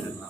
Alhamdulillah.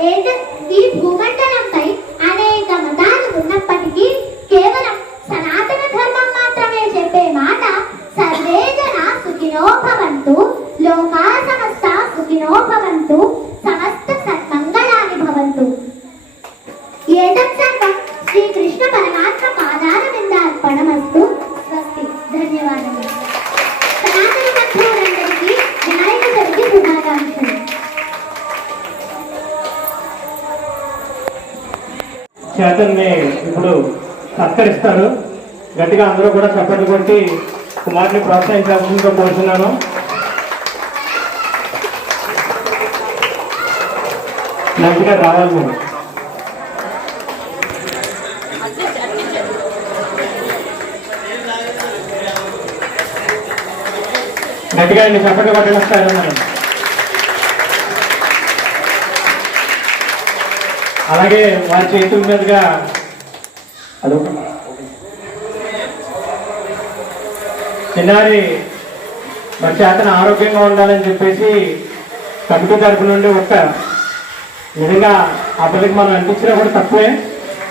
ఈ భూమండలంపై అనేక మతాలు ఉన్నప్పటికీ కేవలం సనాతన ధర్మం మాత్రమే చెప్పే మాట సర్వే జన వినాయక చవితి శుభాకాంక్షలు. చేతన్ని ఇప్పుడు సత్కరిస్తారు. గట్టిగా అందరూ కూడా చప్పట్లు కొట్టి కుమార్ని ప్రోత్సహించాల్సిందిగా కోరుతున్నాను మంచిగా రావాలి మీరు గట్టిగా అండి చప్పట్లు కొట్టడం వస్తారు మనం అలాగే వారి చేతుల మీదుగా అదొక చిన్నారి మరి చేతను ఆరోగ్యంగా ఉండాలని చెప్పేసి కమిటీ తరపు నుండి ఒక నిజంగా ఆ పిల్లకి మనం అనిపించినా కూడా తక్కువే.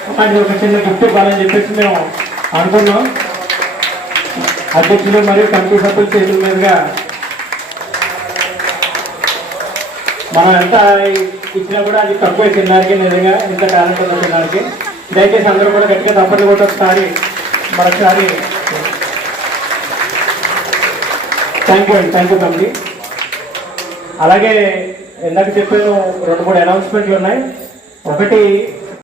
అలాంటి ఒక చిన్న గిఫ్ట్ ఇవ్వాలని చెప్పేసి మేము అనుకున్నాం. అధ్యక్షులు మరియు కమిటీ సభ్యులు చేతుల మీదుగా మనం ఎంత ఇచ్చినా కూడా అది తక్కువ తినడానికి నిజంగా ఇంత టాలెంట్ ఉన్న చిన్నారికి దయచేసి అందరూ కూడా గట్టిగా తప్పట్లు కూడా ఒకసారి మరొకసారి. థ్యాంక్ యూ అండి థ్యాంక్ యూ కమిటీ అలాగే ఇందాక చెప్పాను రెండు మూడు అనౌన్స్మెంట్లు ఉన్నాయి. ఒకటి